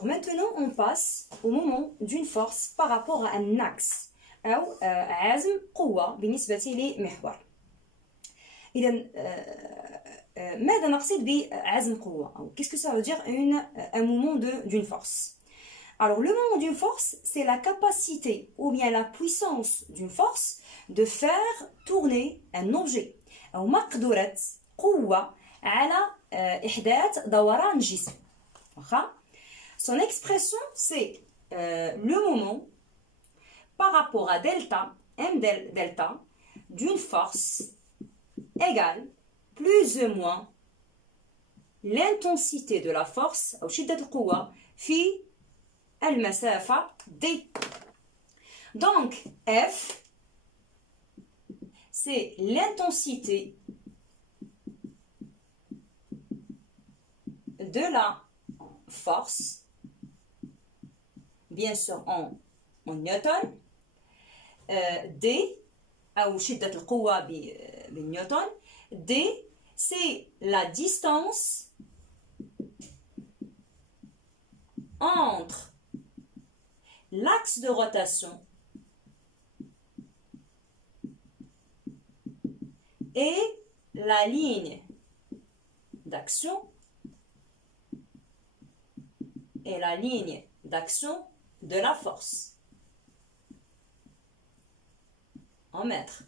Alors maintenant, on passe au moment d'une force par rapport à un axe أو عزم قوة بالنسبة لمحور. إذا ماذا نقصد بعزم قوة أو qu'est-ce que ça veut dire un moment d'une force? Alors le moment d'une force, c'est la capacité ou bien la puissance d'une force de faire tourner un objet. أو مقدرة قوة على إحداث دوران جسم. Son expression, c'est le moment par rapport à delta, m delta, d'une force égale plus ou moins l'intensité de la force أو شدة القوة في المسافة d. Donc F, c'est l'intensité de la force, bien sûr en newton. D أو شدة القوة بالنيوتن. D, c'est la distance entre l'axe de rotation et la ligne d'action de la force en mètres.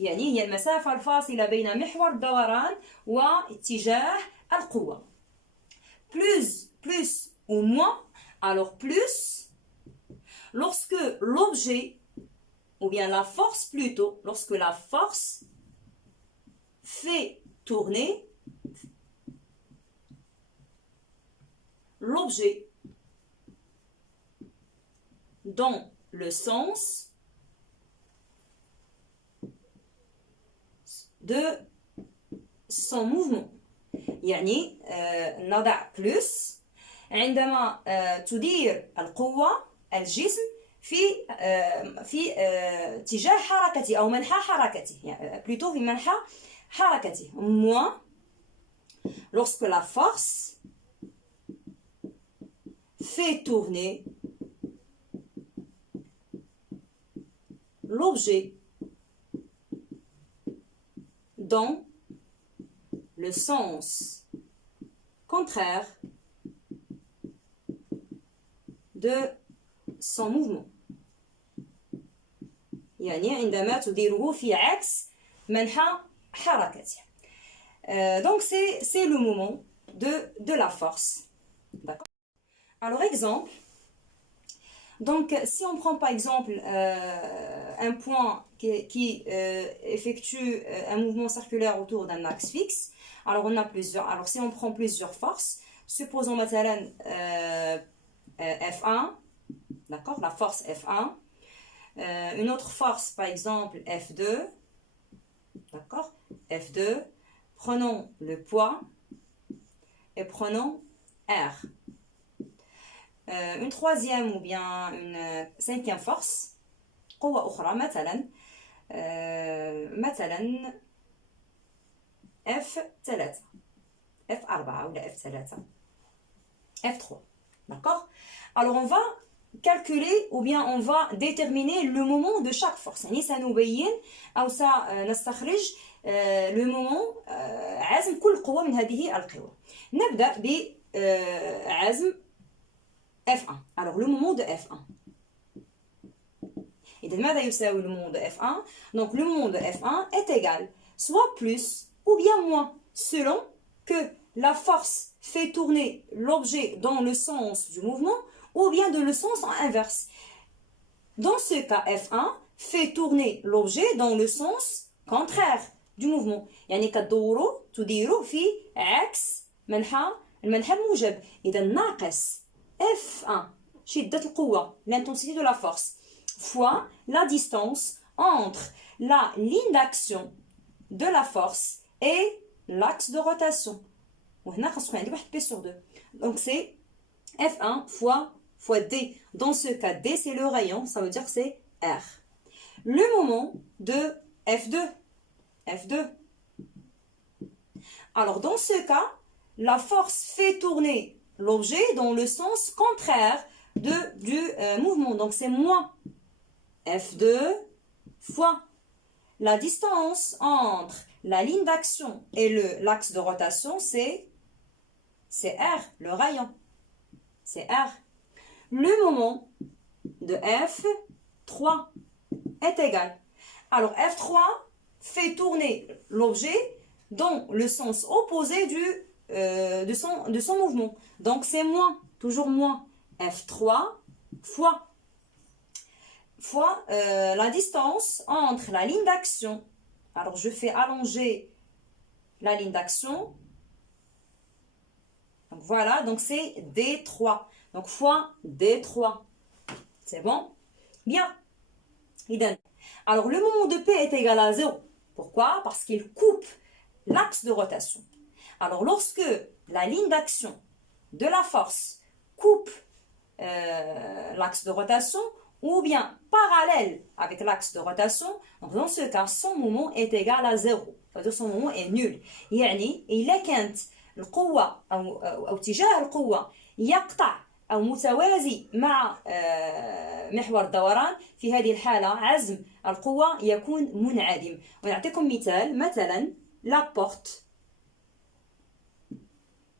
يعني هي المسافة الفاصلة بين محور الدوران واتجاه القوة. Plus ou moins. Alors plus lorsque l'objet ou bien la force plutôt, lorsque la force fait tourner l'objet dans le sens de son mouvement. يعني نضع plus عندما تدير القوة الجسم في اتجاه حركته أو منحى حركته, يعني plutôt في منحى حركته. Moins lorsque la force fait tourner l'objet dans le sens contraire de son mouvement. يعني عندما تديره في عكس منحى حركته. Donc c'est le moment de la force. D'accord? Alors exemple, donc si on prend par exemple un point qui effectue un mouvement circulaire autour d'un axe fixe, alors on a plusieurs. Alors si on prend plusieurs forces, supposons مثلا F1, d'accord, la force F1, une autre force par exemple F2, d'accord, F2, prenons le poids et prenons R. Une troisième ou bien une cinquième force, قوة أخرى مثلا F3, F4 ou F3, F3, d'accord? Alors on va calculer ou bien on va déterminer le moment de chaque force. يعني سنبين أو سنستخرج le moment عزم كل قوة من هذه القوى. نبدأ بعزم F1. Alors le moment de F1. إذا ماذا يساوي le moment de F1? Donc le moment de F1 est égal soit plus ou bien moins selon que la force fait tourner l'objet dans le sens du mouvement ou bien dans le sens inverse. Dans ce cas, F1 fait tourner l'objet dans le sens contraire du mouvement. يعني تديره في عكس المنحى الموجب. إذا ناقص F1 شدة القوة, l'intensité de la force, fois la distance entre la ligne d'action de la force et l'axe de rotation. وهنا خاصكم عندي واحد P sur 2. Donc c'est F1 fois D. Dans ce cas, D c'est le rayon, ça veut dire que c'est R. Le moment de F2. Alors dans ce cas, la force fait tourner l'objet dans le sens contraire du mouvement. Donc c'est moins F2 fois la distance entre la ligne d'action et l'axe de rotation, c'est R, le rayon. C'est R. Le moment de F3 est égal. Alors F3 fait tourner l'objet dans le sens opposé de son mouvement. Donc c'est moins, toujours moins. F3 fois la distance entre la ligne d'action. Alors je fais allonger la ligne d'action. Donc voilà, donc c'est D3. Donc fois D3. C'est bon? Bien. Alors le moment de P est égal à 0. Pourquoi? Parce qu'il coupe l'axe de rotation. Alors lorsque la ligne d'action de la force coupe l'axe de rotation, ou bien parallèle avec l'axe de rotation, donc dans ce cas, son moment est égal à 0. C'est-à-dire son moment est nul. يعني إذا كانت القوة أو اتجاه القوة يقطع أو متوازي مع محور الدوران، في هذه الحالة عزم القوة يكون منعدم. ونعطيكم مثال، مثلا la porte.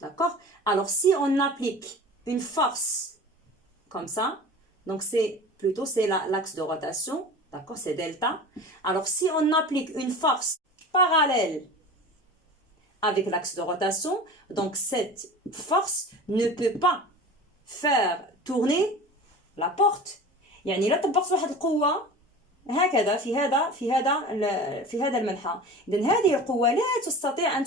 D'accord? Alors si on applique une force comme ça, donc c'est l'axe de rotation, d'accord, c'est delta. Alors si on applique une force parallèle avec l'axe de rotation, donc cette force ne peut pas faire tourner la porte. يعني لا تطبق واحد القوة هكذا في هذا المنحى. إذن هذه القوة لا تستطيع أن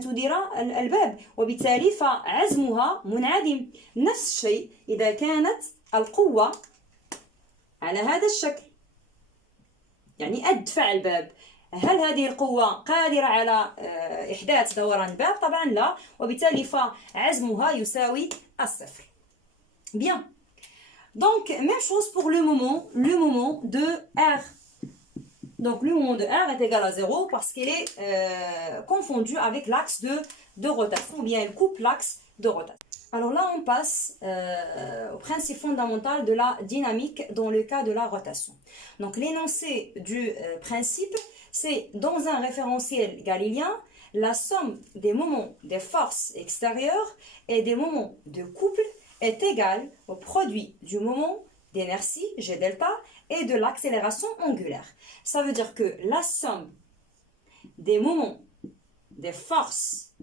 تدير الباب، وبالتالي فعزمها منعدم. نفس الشيء إذا كانت القوة على هذا الشكل، يعني أدفع الباب، هل هذه القوة قادرة على إحداث دوران الباب؟ طبعا لا، وبالتالي فعزمها يساوي الصفر. Bien. Donc, même chose pour le moment de R. Donc, le moment de R est égal à 0 parce qu'il est confondu avec l'axe de rotation, ou bien il coupe l'axe de rotation. Alors là, on passe au principe fondamental de la dynamique dans le cas de la rotation. Donc, l'énoncé du principe, c'est dans un référentiel galiléen, la somme des moments des forces extérieures et des moments de couple est égale au produit du moment d'inertie, G delta, et de l'accélération angulaire. Ça veut dire que la somme des moments des forces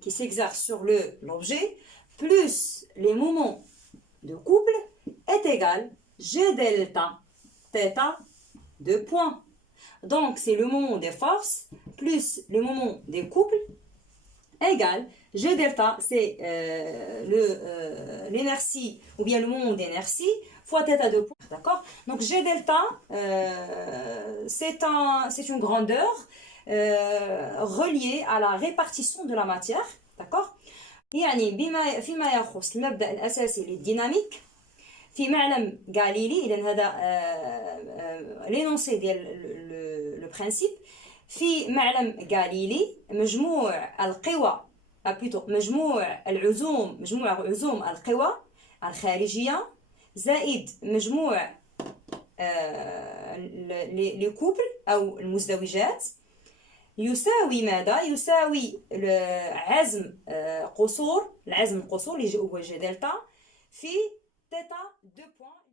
qui s'exercent sur l'objet plus les moments de couple est égal G delta θ de points. Donc c'est le moment des forces plus le moment des couples égale G delta, c'est l'inertie ou bien le moment d'inertie fois θ de points. D'accord? Donc G delta, c'est une grandeur reliée à la répartition de la matière. D'accord? يعني فيما يخص المبدأ الأساسي للديناميك في معلم غاليلي، إذن هذا l'énoncé ديال le principe. في معلم غاليلي مجموع القوى مجموع عزوم القوى الخارجية زائد مجموع لي كوبل أو المزدوجات يساوي ماذا؟ يساوي عزم القصور اللي هو جي دلتا في θ 2 بوان.